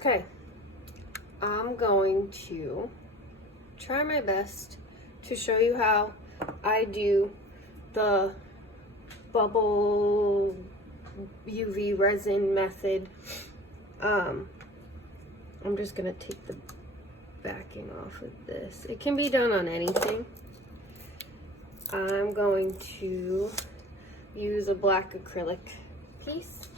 Okay, I'm going to try my best to show you how I do the bubble UV resin method. I'm just gonna take the backing off of this. It can be done on anything. I'm going to use a black acrylic piece.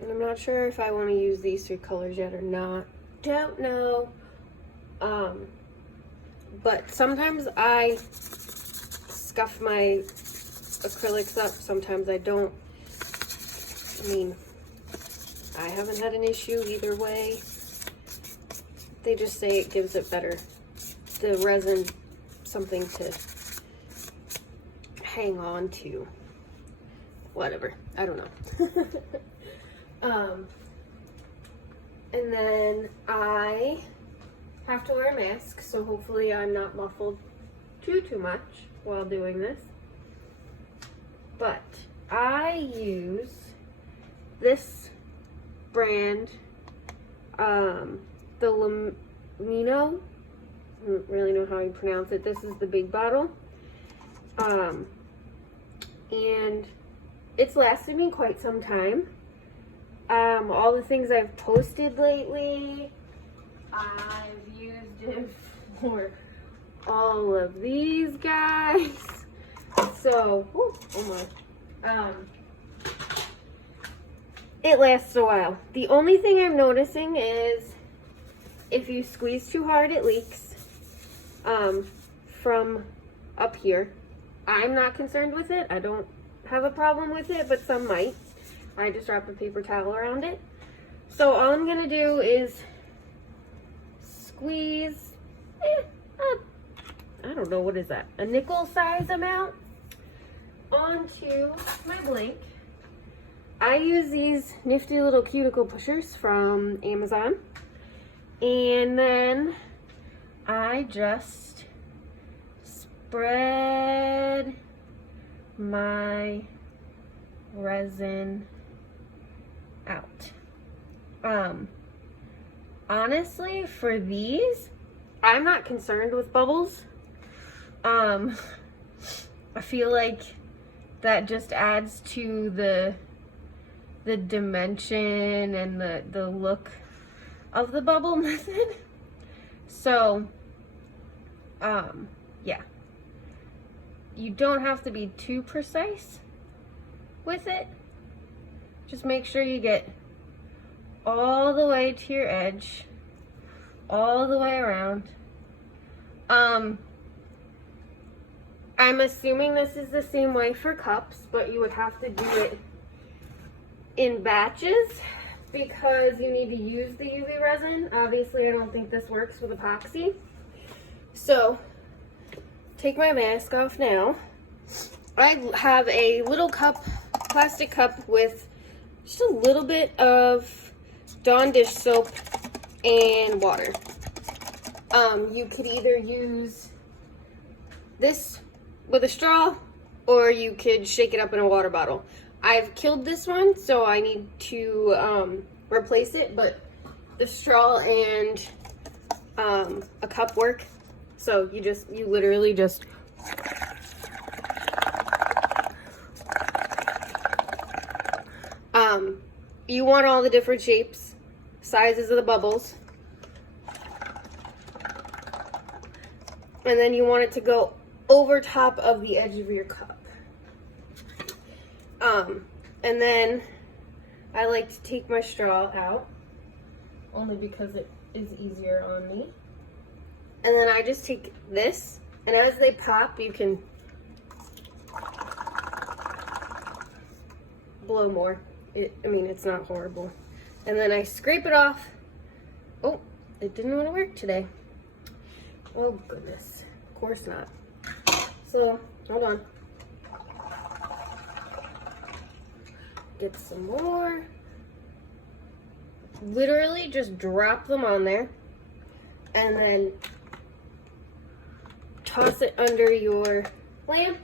And I'm not sure if I want to use these 3 colors yet or not. Don't know. But sometimes I scuff my acrylics up, sometimes I don't. I mean, I haven't had an issue either way. They just say it gives it better, the resin, something to hang on to. Whatever, I don't know. And then I have to wear a mask, so hopefully I'm not muffled too much while doing this. But I use this brand, the Lamino. I don't really know how you pronounce it. This is the big bottle. And it's lasted me quite some time. All the things I've posted lately, I've used it for all of these guys. So, oh my. It lasts a while. The only thing I'm noticing is if you squeeze too hard, it leaks from up here. I'm not concerned with it. I don't have a problem with it, but some might. I just wrap a paper towel around it. So all I'm gonna do is squeeze, I don't know, what is that? A nickel size amount onto my blank. I use these nifty little cuticle pushers from Amazon. And then I just spread my resin out. Honestly, for these, I'm not concerned with bubbles. I feel like that just adds to the dimension and the look of the bubble method. So, yeah. You don't have to be too precise with it. Just make sure you get all the way to your edge, all the way around. I'm assuming this is the same way for cups, but you would have to do it in batches because you need to use the UV resin. Obviously, I don't think this works with epoxy. So, take my mask off now. I have a little cup, plastic cup with just a little bit of Dawn dish soap and water. You could either use this with a straw or you could shake it up in a water bottle. I've killed this one, so I need to replace it, but the straw and a cup work. So you literally just you want all the different shapes, sizes of the bubbles. And then you want it to go over top of the edge of your cup. And then I like to take my straw out, only because it is easier on me. And then I just take this, and as they pop, you can blow more. I mean, it's not horrible. And then I scrape it off. Oh, it didn't want to work today. Oh, goodness. Of course not. So, hold on. Get some more. Literally just drop them on there. And then toss it under your lamp.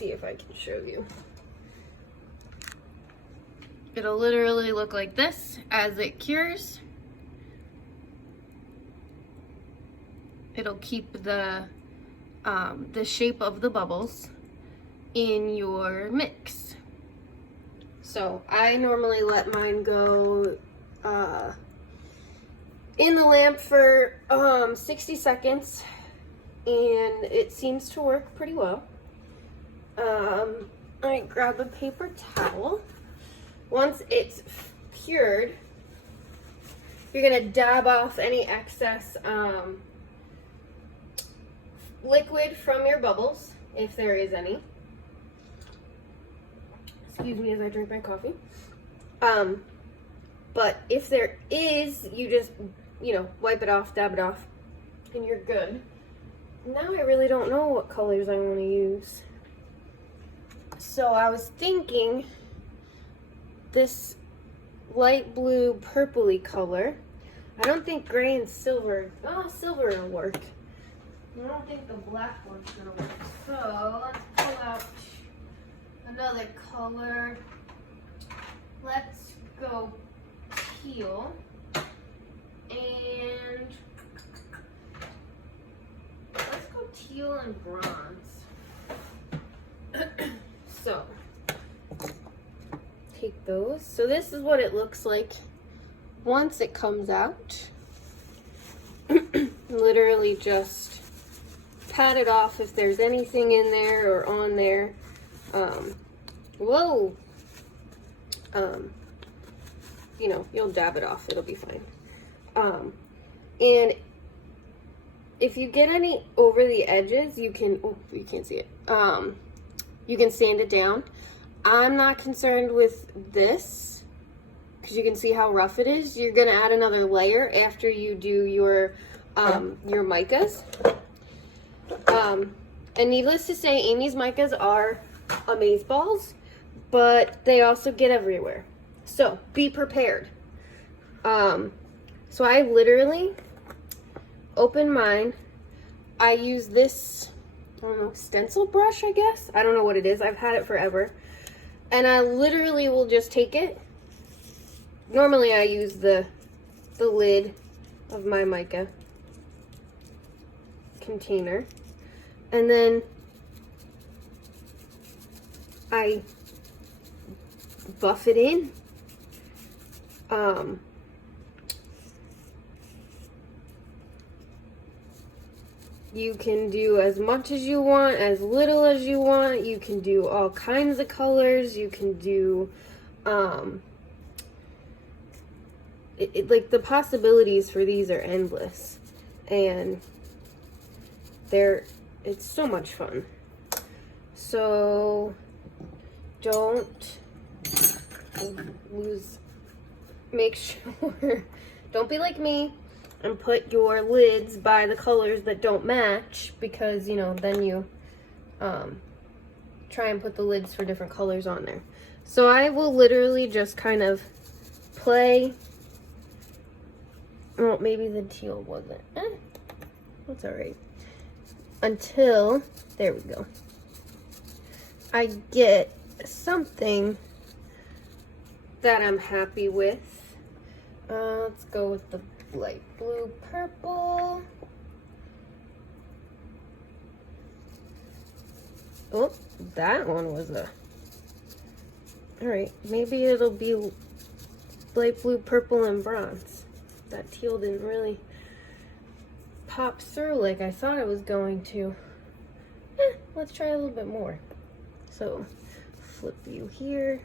see if I can show you. It'll literally look like this as it cures. It'll keep the shape of the bubbles in your mix. So I normally let mine go in the lamp for 60 seconds, and it seems to work pretty well. I grab a paper towel. Once it's cured, you're gonna dab off any excess liquid from your bubbles, if there is any. Excuse me as I drink my coffee. But if there is, you just, wipe it off, dab it off, and you're good. Now I really don't know what colors I want to use. So I was thinking this light blue purpley color. I don't think gray and silver, silver will work. I don't think the black one's gonna work. So let's pull out another color. Let's go teal. And let's go teal and bronze. So take those. So this is what it looks like once it comes out. Literally just pat it off if there's anything in there or on there. You'll dab it off, it'll be fine. And if you get any over the edges, you can, you can't see it. You can sand it down. I'm not concerned with this because you can see how rough it is. You're gonna add another layer after you do your micas. And needless to say, Amy's micas are amazeballs, but they also get everywhere. So be prepared. So I literally open mine. I use this, I don't know, stencil brush, I guess. I don't know what it is. I've had it forever. And I literally will just take it. Normally I use the lid of my mica container. And then I buff it in. You can do as much as you want, as little as you want. You can do all kinds of colors. You can do, like the possibilities for these are endless, and it's so much fun. So don't make sure, don't be like me and put your lids by the colors that don't match, because then you try and put the lids for different colors on there. So I will literally just kind of play. Well, maybe the teal wasn't. That's all right. Until, there we go, I get something that I'm happy with. Let's go with the light blue purple. Oh, that one was all right, maybe it'll be light blue, purple, and bronze. That teal didn't really pop through like I thought it was going to. Let's try a little bit more. So flip you here.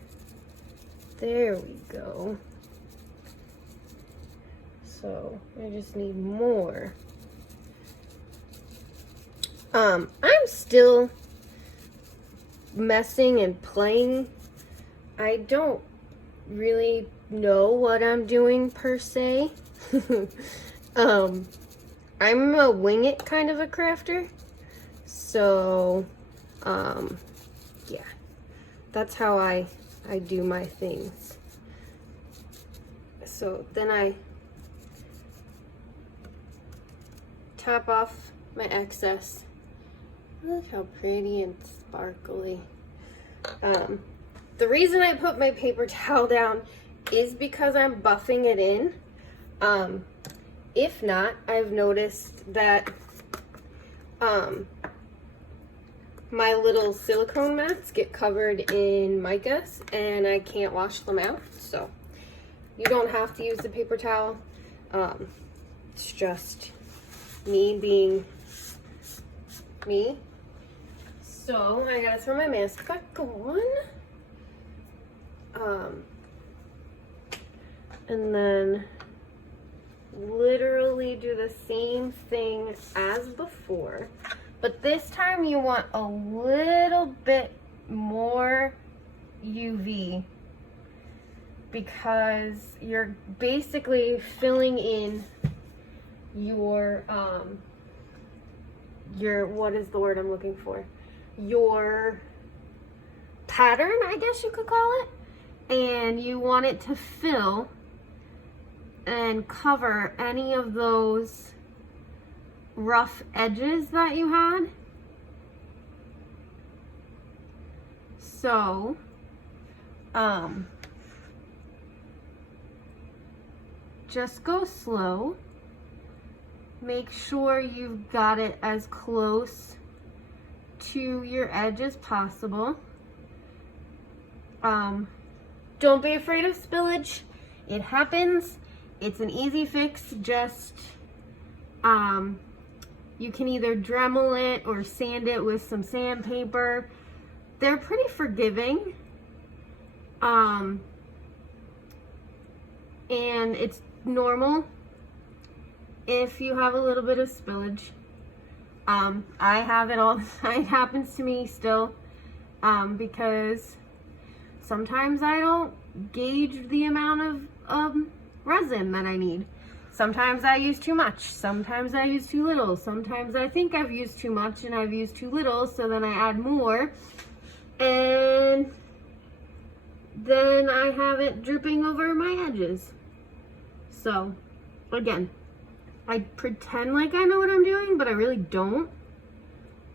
There we go. So I just need more. I'm still messing and playing. I don't really know what I'm doing per se. I'm a wing it kind of a crafter. So, yeah, that's how I do my things. So then I top off my excess. Look how pretty and sparkly. The reason I put my paper towel down is because I'm buffing it in. If not, I've noticed that my little silicone mats get covered in micas and I can't wash them out. So you don't have to use the paper towel. It's just me being me. So I gotta throw my mask back on. And then literally do the same thing as before. But this time you want a little bit more UV because you're basically filling in your what is the word I'm looking for? Your pattern, I guess you could call it. And you want it to fill and cover any of those rough edges that you had. So, just go slow. Make sure you've got it as close to your edge as possible. Don't be afraid of spillage. It happens. It's an easy fix. Just, you can either Dremel it or sand it with some sandpaper. They're pretty forgiving. And it's normal if you have a little bit of spillage. I have it all the time. It happens to me still, because sometimes I don't gauge the amount of resin that I need. Sometimes I use too much. Sometimes I use too little. Sometimes I think I've used too much and I've used too little, so then I add more. And then I have it dripping over my edges. So, again, I pretend like I know what I'm doing, but I really don't.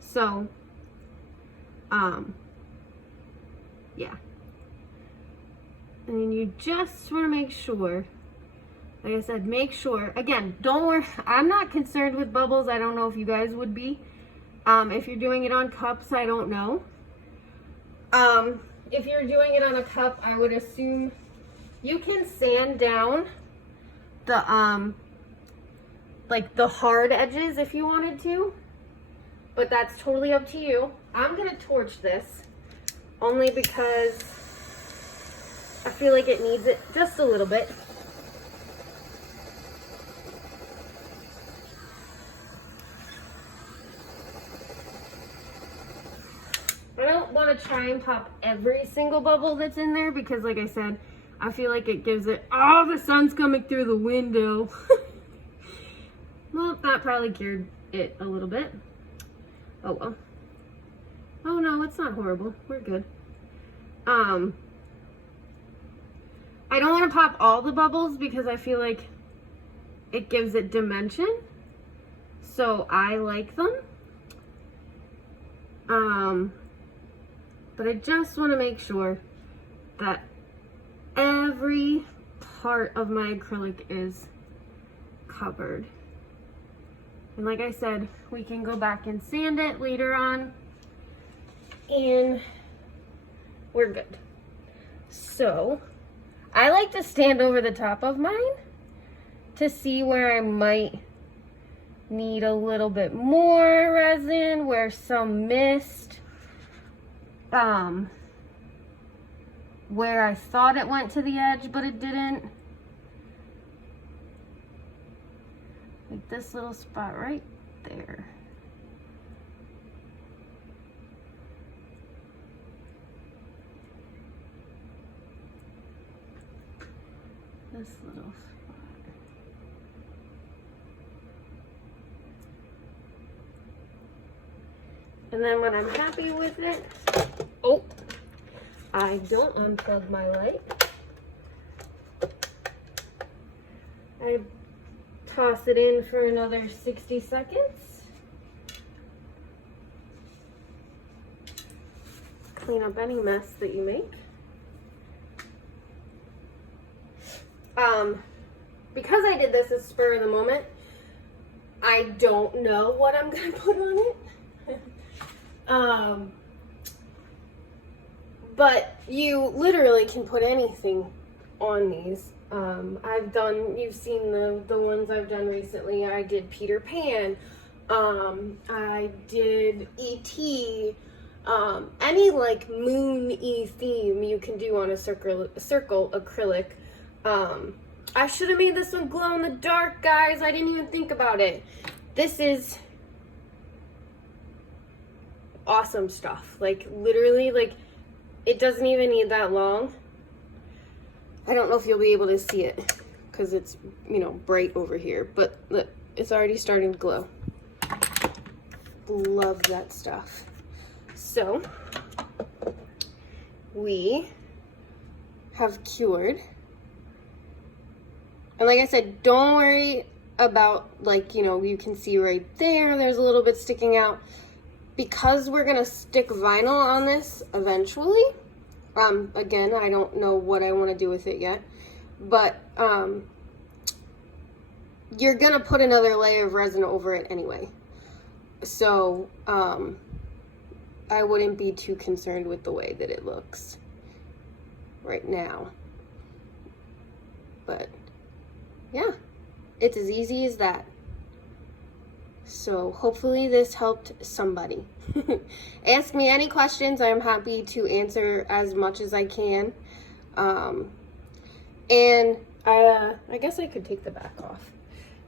So, yeah. And you just want to make sure, like I said, make sure, again, don't worry, I'm not concerned with bubbles. I don't know if you guys would be. If you're doing it on cups, I don't know. If you're doing it on a cup, I would assume you can sand down the, like the hard edges if you wanted to, but that's totally up to you. I'm gonna torch this only because I feel like it needs it just a little bit. I don't want to try and pop every single bubble that's in there because, like I said, I feel like it gives it, oh, the sun's coming through the window. Well, that probably cured it a little bit. Oh well. Oh no, it's not horrible. We're good. I don't want to pop all the bubbles because I feel like it gives it dimension. So I like them. But I just want to make sure that every part of my acrylic is covered. And like I said, we can go back and sand it later on and we're good. So I like to stand over the top of mine to see where I might need a little bit more resin, where some missed, where I thought it went to the edge but it didn't. Like this little spot right there. This little spot. And then when I'm happy with it, oh, I don't unplug my light. I toss it in for another 60 seconds. clean up any mess that you make. Because I did this as spur of the moment, I don't know what I'm gonna put on it. But you literally can put anything on these. You've seen the ones I've done recently. I did Peter Pan. I did E.T. Any like moon-y theme you can do on a circle acrylic. I should have made this one glow in the dark, guys. I didn't even think about it. This is awesome stuff. Like literally, like it doesn't even need that long. I don't know if you'll be able to see it because it's, you know, bright over here, but look, it's already starting to glow. Love that stuff. So we have cured. And like I said, don't worry about, like, you know, you can see right there, there's a little bit sticking out. Because we're gonna stick vinyl on this eventually, again, I don't know what I wanna do with it yet, but you're gonna put another layer of resin over it anyway. So, I wouldn't be too concerned with the way that it looks right now. But yeah, it's as easy as that. So hopefully this helped somebody. Ask me any questions. I'm happy to answer as much as I can. And I guess I could take the back off.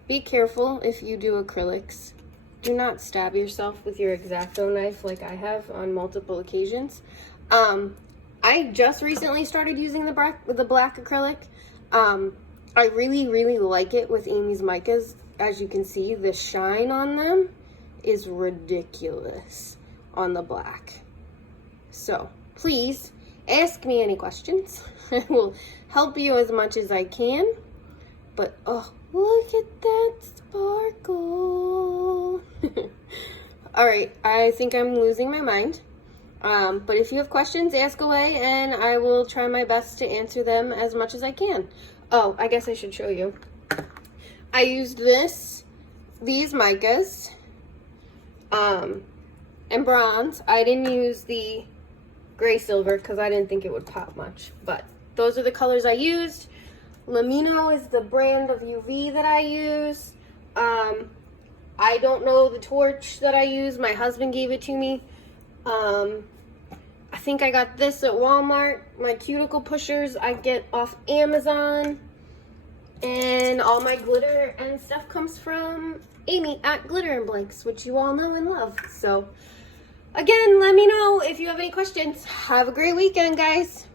Be careful if you do acrylics. Do not stab yourself with your X-Acto knife like I have on multiple occasions. I just recently started using the black acrylic. I really, really like it with Amy's micas. As you can see, the shine on them is ridiculous on the black. So please ask me any questions. I will help you as much as I can. But oh, look at that sparkle. All right, I think I'm losing my mind. But if you have questions, ask away and I will try my best to answer them as much as I can. Oh, I guess I should show you. I used these micas, and bronze. I didn't use the gray silver because I didn't think it would pop much, but those are the colors I used. Lamino is the brand of UV that I use. I don't know the torch that I use. My husband gave it to me. I think I got this at Walmart. My cuticle pushers I get off Amazon. And all my glitter and stuff comes from Amy at Glitter and Blanks, which you all know and love. So again, let me know if you have any questions. Have a great weekend, guys.